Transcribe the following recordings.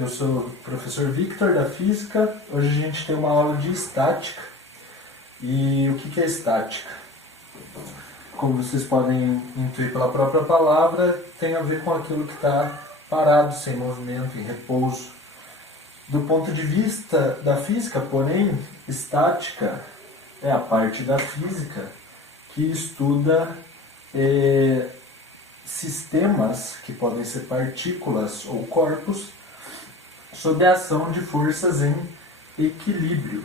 eu sou o professor Victor da Física. Hoje a gente tem uma aula de estática. E o que é estática? Como vocês podem intuir pela própria palavra, tem a ver com aquilo que está parado, sem movimento, em repouso. Do ponto de vista da física, porém, estática é a parte da física que estuda sistemas, que podem ser partículas ou corpos, sob a ação de forças em equilíbrio.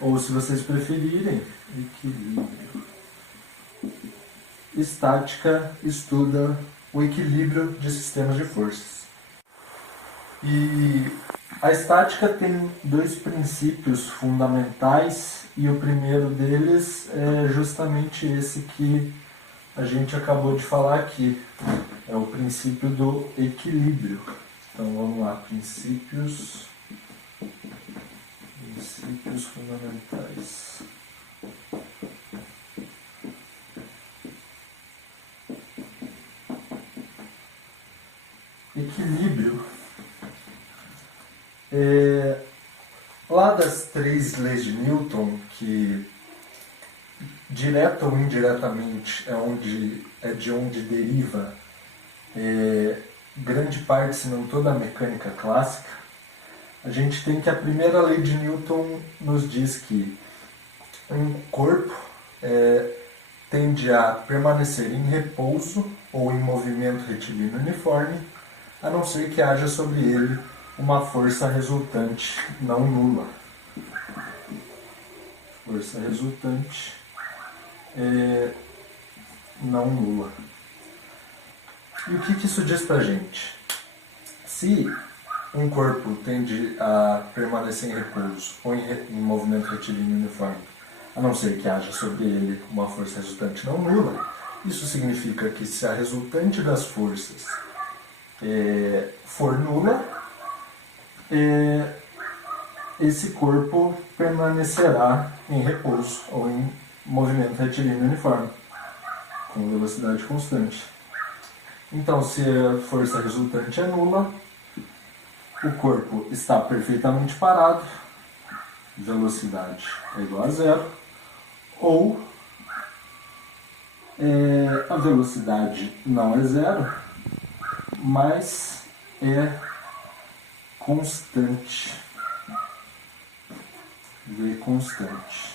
Ou, se vocês preferirem, equilíbrio. Estática estuda o equilíbrio de sistemas de forças. E a estática tem dois princípios fundamentais, e o primeiro deles é justamente esse que a gente acabou de falar aqui. É o princípio do equilíbrio. Então vamos lá, princípios fundamentais. Equilíbrio. Lá das 3 leis de Newton, que direta ou indiretamente é de onde deriva grande parte, se não toda a mecânica clássica, a gente tem que a primeira lei de Newton nos diz que um corpo tende a permanecer em repouso ou em movimento retilíneo uniforme, a não ser que haja sobre ele uma força resultante não nula. Força resultante não nula. E o que isso diz pra gente? Se um corpo tende a permanecer em repouso ou em movimento retilíneo uniforme, a não ser que haja sobre ele uma força resultante não nula, isso significa que se a resultante das forças for nula, esse corpo permanecerá em repouso ou em movimento retilíneo uniforme, com velocidade constante. Então, se a força resultante é nula, o corpo está perfeitamente parado, velocidade é igual a zero, ou a velocidade não é zero, mas é constante. V constante.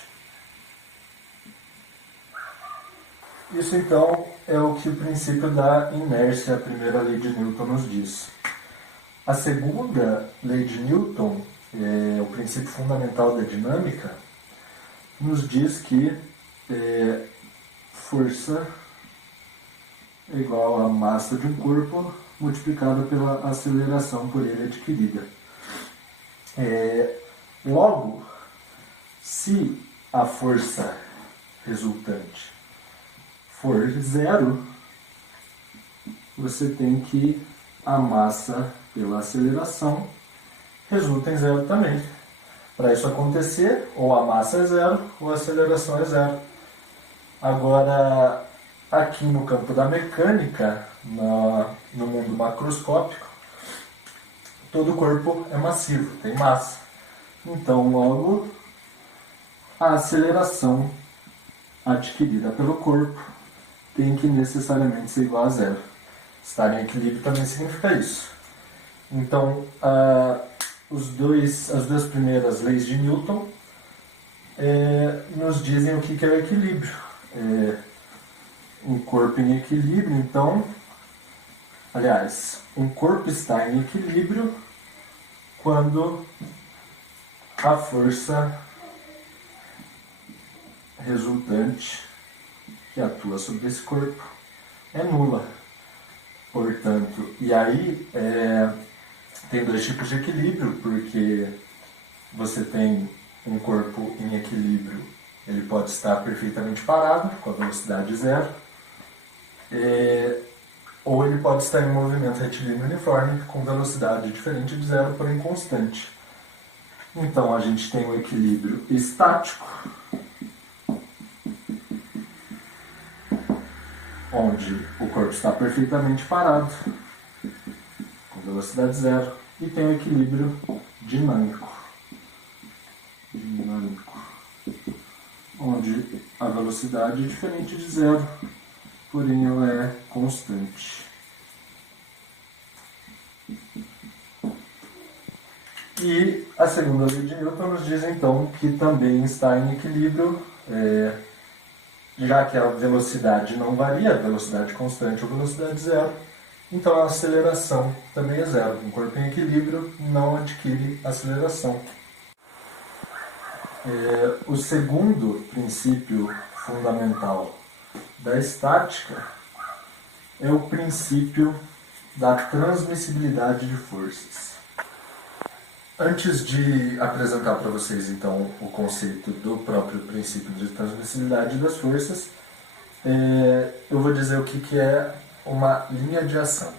Isso então é o que o princípio da inércia, a primeira lei de Newton, nos diz. A segunda lei de Newton, o princípio fundamental da dinâmica, nos diz que força é igual à massa de um corpo multiplicada pela aceleração por ele adquirida. Logo, se a força resultante for zero, você tem que a massa pela aceleração resulta em zero também. Para isso acontecer, ou a massa é zero, ou a aceleração é zero. Agora, aqui no campo da mecânica, no mundo macroscópico, todo corpo é massivo, tem massa. Então, logo, a aceleração adquirida pelo corpo tem que necessariamente ser igual a zero. Estar em equilíbrio também significa isso. Então, as duas primeiras leis de Newton nos dizem o que é o equilíbrio. Um corpo em equilíbrio, então, aliás, um corpo está em equilíbrio quando a força resultante que atua sobre esse corpo é nula. Portanto, e aí tem dois tipos de equilíbrio, porque você tem um corpo em equilíbrio, ele pode estar perfeitamente parado, com a velocidade zero, ou ele pode estar em movimento retilíneo uniforme, com velocidade diferente de zero, porém constante. Então, a gente tem o equilíbrio estático, onde o corpo está perfeitamente parado, com velocidade zero, e tem o equilíbrio dinâmico, onde a velocidade é diferente de zero, porém ela é constante. E a segunda lei de Newton nos diz então que também está em equilíbrio, já que a velocidade não varia, velocidade constante ou velocidade zero, então a aceleração também é zero. Um corpo em equilíbrio não adquire aceleração. O segundo princípio fundamental da estática é o princípio da transmissibilidade de forças. Antes de apresentar para vocês, então, o conceito do próprio princípio de transmissibilidade das forças, eu vou dizer o que é uma linha de ação.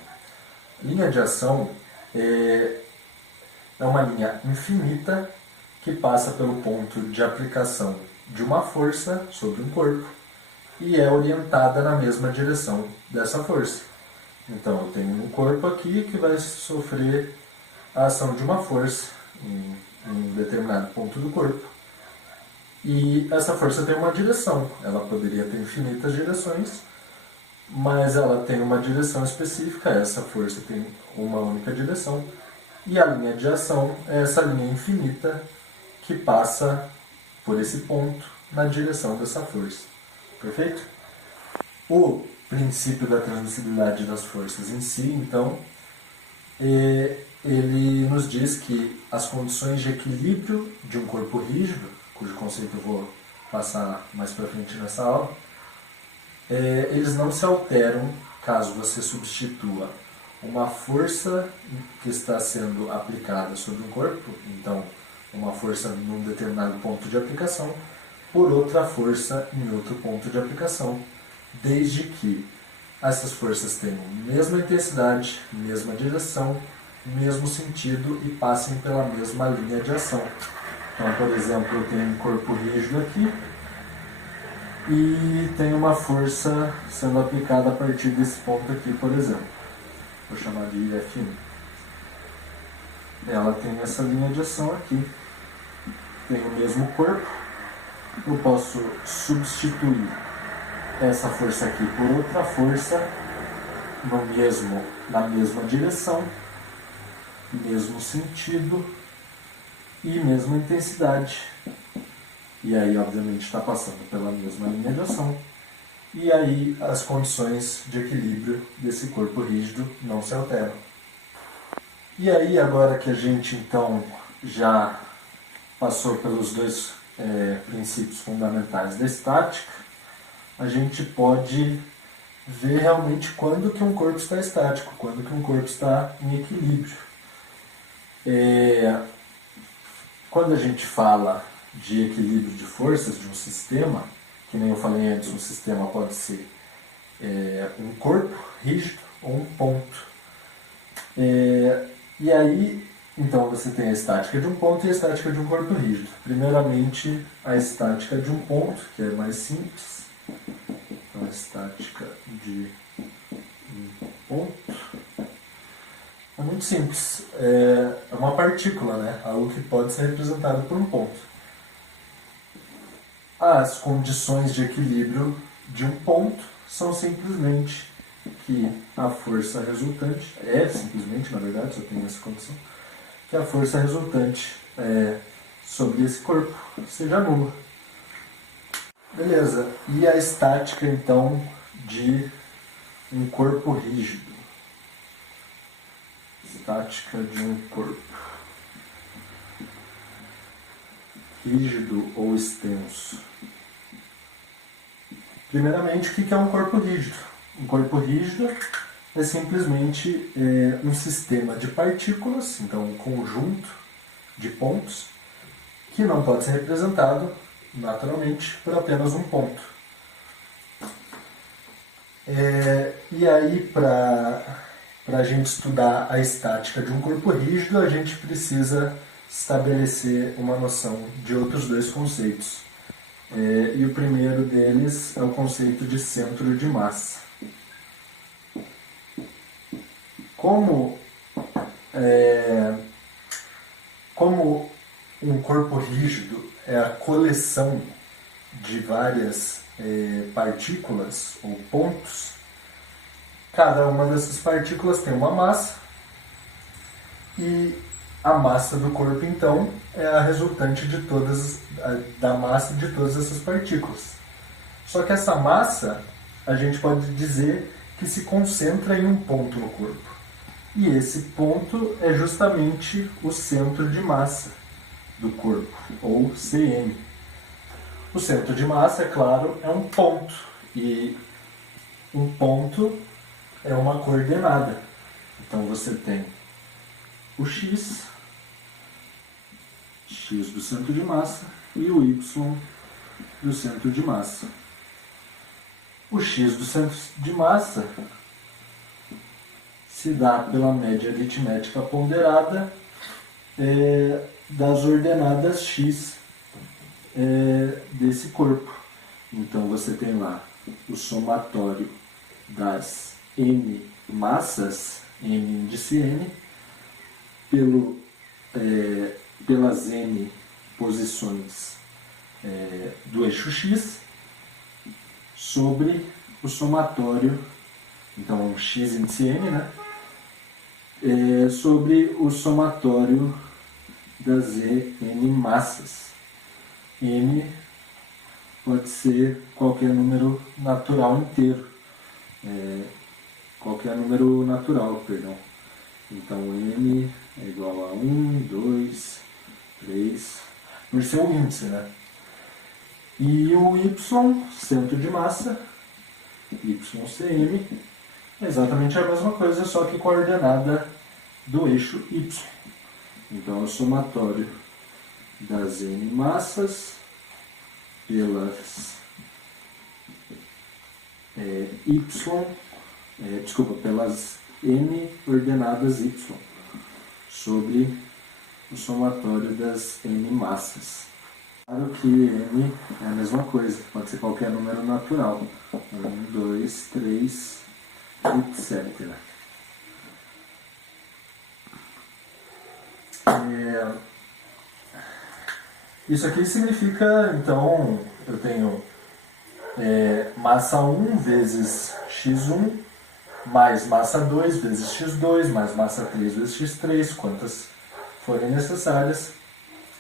Linha de ação é uma linha infinita que passa pelo ponto de aplicação de uma força sobre um corpo e é orientada na mesma direção dessa força. Então, eu tenho um corpo aqui que vai sofrer a ação de uma força em um determinado ponto do corpo. E essa força tem uma direção. Ela poderia ter infinitas direções, mas ela tem uma direção específica. Essa força tem uma única direção. E a linha de ação é essa linha infinita que passa por esse ponto na direção dessa força. Perfeito? O princípio da transmissibilidade das forças em si, então, ele nos diz que as condições de equilíbrio de um corpo rígido, cujo conceito eu vou passar mais para frente nessa aula, eles não se alteram caso você substitua uma força que está sendo aplicada sobre um corpo, então uma força num determinado ponto de aplicação, por outra força em outro ponto de aplicação, desde que essas forças tenham mesma intensidade, mesma direção, mesmo sentido e passem pela mesma linha de ação. Então, por exemplo, eu tenho um corpo rígido aqui e tenho uma força sendo aplicada a partir desse ponto aqui, por exemplo. Vou chamar de F1. Ela tem essa linha de ação aqui. Tem o mesmo corpo. Eu posso substituir essa força aqui por outra força na mesma direção, mesmo sentido e mesma intensidade. E aí, obviamente, está passando pela mesma linha de ação. E aí, as condições de equilíbrio desse corpo rígido não se alteram. E aí, agora que a gente, então, já passou pelos dois princípios fundamentais da estática, a gente pode ver realmente quando que um corpo está estático, quando que um corpo está em equilíbrio. Quando a gente fala de equilíbrio de forças de um sistema, que nem eu falei antes, um sistema pode ser um corpo rígido ou um ponto. E aí, então, você tem a estática de um ponto e a estática de um corpo rígido. Primeiramente, a estática de um ponto, que é mais simples. Então, a estática de um ponto é muito simples. É uma partícula, né? Algo que pode ser representado por um ponto. As condições de equilíbrio de um ponto são simplesmente que a força resultante, simplesmente, na verdade, só tem essa condição, que a força resultante sobre esse corpo seja nula. Beleza, e a estática, então, de um corpo rígido? Estática de um corpo rígido ou extenso. Primeiramente, o que é um corpo rígido? Um corpo rígido é simplesmente um sistema de partículas, então um conjunto de pontos, que não pode ser representado naturalmente por apenas um ponto. E aí, para a gente estudar a estática de um corpo rígido, a gente precisa estabelecer uma noção de outros dois conceitos. E o primeiro deles é o conceito de centro de massa. Como Como um corpo rígido é a coleção de várias partículas ou pontos, cada uma dessas partículas tem uma massa e a massa do corpo, então, é a resultante da massa de todas essas partículas. Só que essa massa, a gente pode dizer que se concentra em um ponto no corpo. E esse ponto é justamente o centro de massa do corpo, ou CM. O centro de massa, é claro, é um ponto. E um ponto é uma coordenada. Então você tem o x do centro de massa e o y do centro de massa. O x do centro de massa se dá pela média aritmética ponderada das ordenadas x desse corpo. Então você tem lá o somatório das n massas, n índice n, pelas n posições do eixo x, sobre o somatório, então x índice n, né? Sobre o somatório das n massas. N pode ser qualquer número natural inteiro. Qualquer número natural, perdão. Então n é igual a 1, 2, 3, por ser o índice, né? E o y, centro de massa, YCM, é exatamente a mesma coisa, só que com a ordenada do eixo y. Então é o somatório das n massas pelas pelas n ordenadas y sobre o somatório das n massas. Claro que n é a mesma coisa, pode ser qualquer número natural. 1, 2, 3, etc. Isso aqui significa, então, eu tenho massa 1 vezes x1 mais massa 2 vezes x2 mais massa 3 vezes x3, quantas forem necessárias,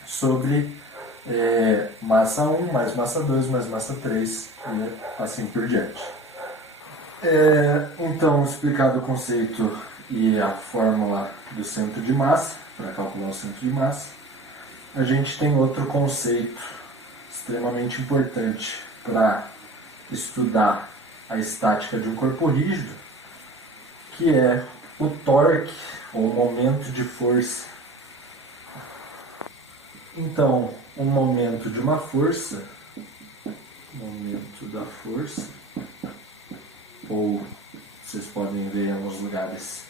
sobre massa 1 mais massa 2 mais massa 3 e assim por diante. Então, explicado o conceito e a fórmula do centro de massa, para calcular o centro de massa, a gente tem outro conceito extremamente importante para estudar a estática de um corpo rígido, que é o torque, ou momento de força. Então, o momento de uma força, momento da força, ou vocês podem ver em alguns lugares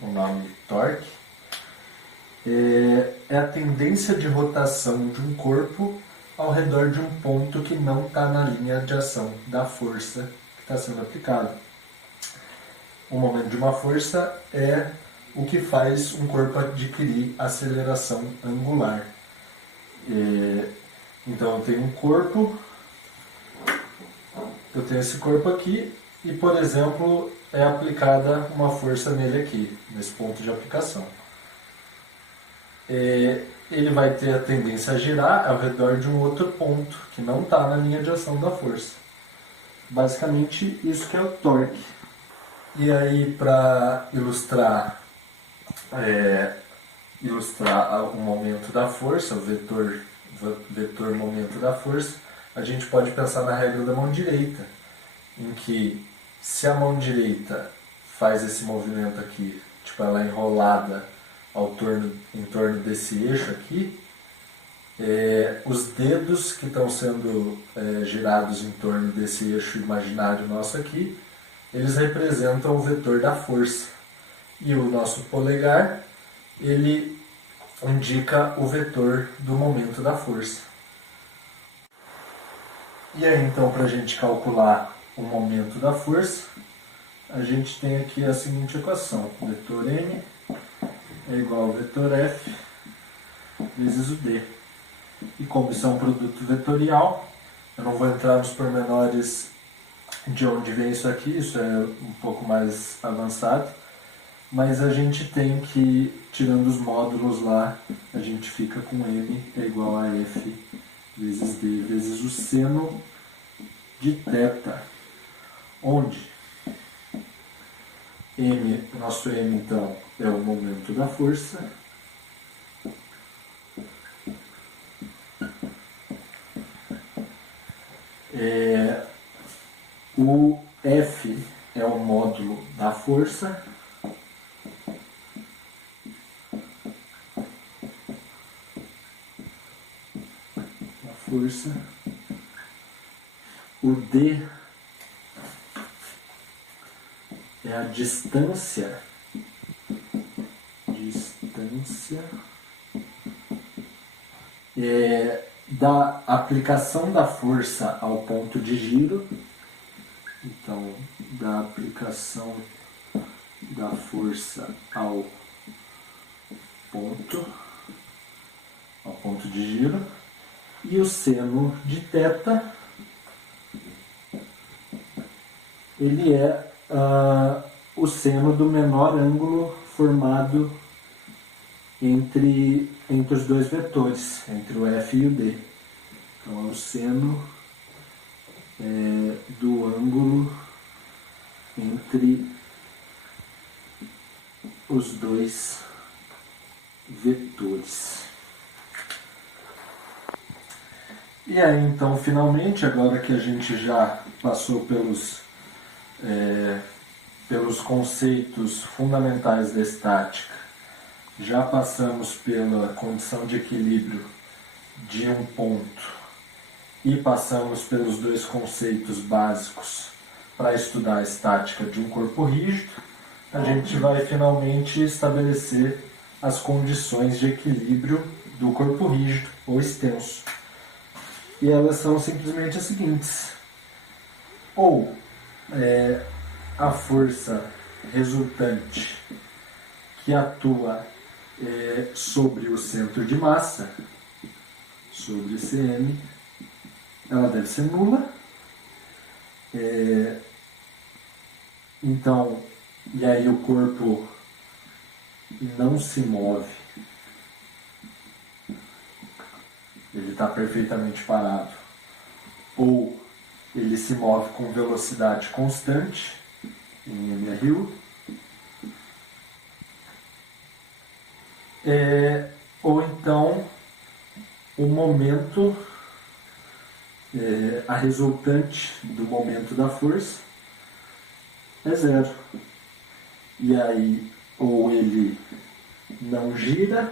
o nome torque, é a tendência de rotação de um corpo ao redor de um ponto que não está na linha de ação da força que está sendo aplicada. O momento de uma força é o que faz um corpo adquirir aceleração angular. Então eu tenho um corpo, eu tenho esse corpo aqui e, por exemplo, é aplicada uma força nele aqui, nesse ponto de aplicação. Ele vai ter a tendência a girar ao redor de um outro ponto que não está na linha de ação da força. Basicamente isso que é o torque. E aí, para ilustrar o momento da força, o vetor momento da força, a gente pode pensar na regra da mão direita, em que se a mão direita faz esse movimento aqui, tipo ela é enrolada em torno desse eixo aqui, os dedos que estão sendo girados em torno desse eixo imaginário nosso aqui, eles representam o vetor da força. E o nosso polegar, ele indica o vetor do momento da força. E aí, então, para a gente calcular o momento da força, a gente tem aqui a seguinte equação: vetor M é igual ao vetor F vezes o D. E como isso é um produto vetorial, eu não vou entrar nos pormenores de onde vem isso aqui, isso é um pouco mais avançado, mas a gente tem que, tirando os módulos lá, a gente fica com M é igual a F vezes D vezes o seno de θ, onde nosso M então é o momento da força, o F é o módulo da força, o D é a distância da aplicação da força ao ponto de giro. Então, da aplicação da força ao ponto de giro. E o seno de θ, ele é o seno do menor ângulo formado entre os dois vetores, entre o F e o D. Então é o seno do ângulo entre os dois vetores. E aí então, finalmente, agora que a gente já passou pelos conceitos fundamentais da estática, já passamos pela condição de equilíbrio de um ponto e passamos pelos dois conceitos básicos para estudar a estática de um corpo rígido, a gente vai finalmente estabelecer as condições de equilíbrio do corpo rígido ou extenso. E elas são simplesmente as seguintes: ou a força resultante que atua sobre o centro de massa, sobre Cm, ela deve ser nula. Então, e aí o corpo não se move, ele está perfeitamente parado, ou ele se move com velocidade constante em mRu, ou então o momento, a resultante do momento da força é zero. E aí, ou ele não gira,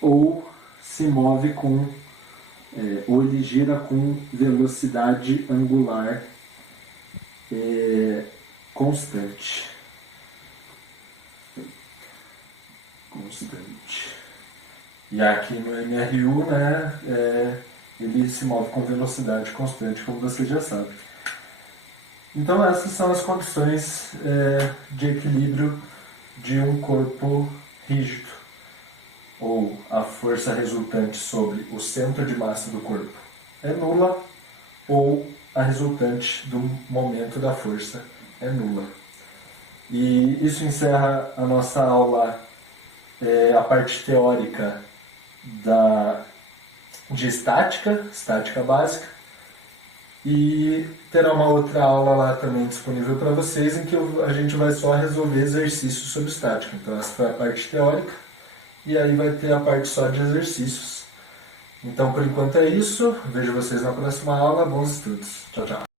ou se move com, ou ele gira com velocidade angular constante. E aqui no mRu, né, ele se move com velocidade constante, como você já sabe. Então essas são as condições de equilíbrio de um corpo rígido, ou a força resultante sobre o centro de massa do corpo é nula, ou a resultante do momento da força é nula. E isso encerra a nossa aula, a parte teórica de estática básica, e terá uma outra aula lá também disponível para vocês, em que a gente vai só resolver exercícios sobre estática. Então essa foi a parte teórica, e aí vai ter a parte só de exercícios. Então por enquanto é isso, vejo vocês na próxima aula, bons estudos, tchau, tchau.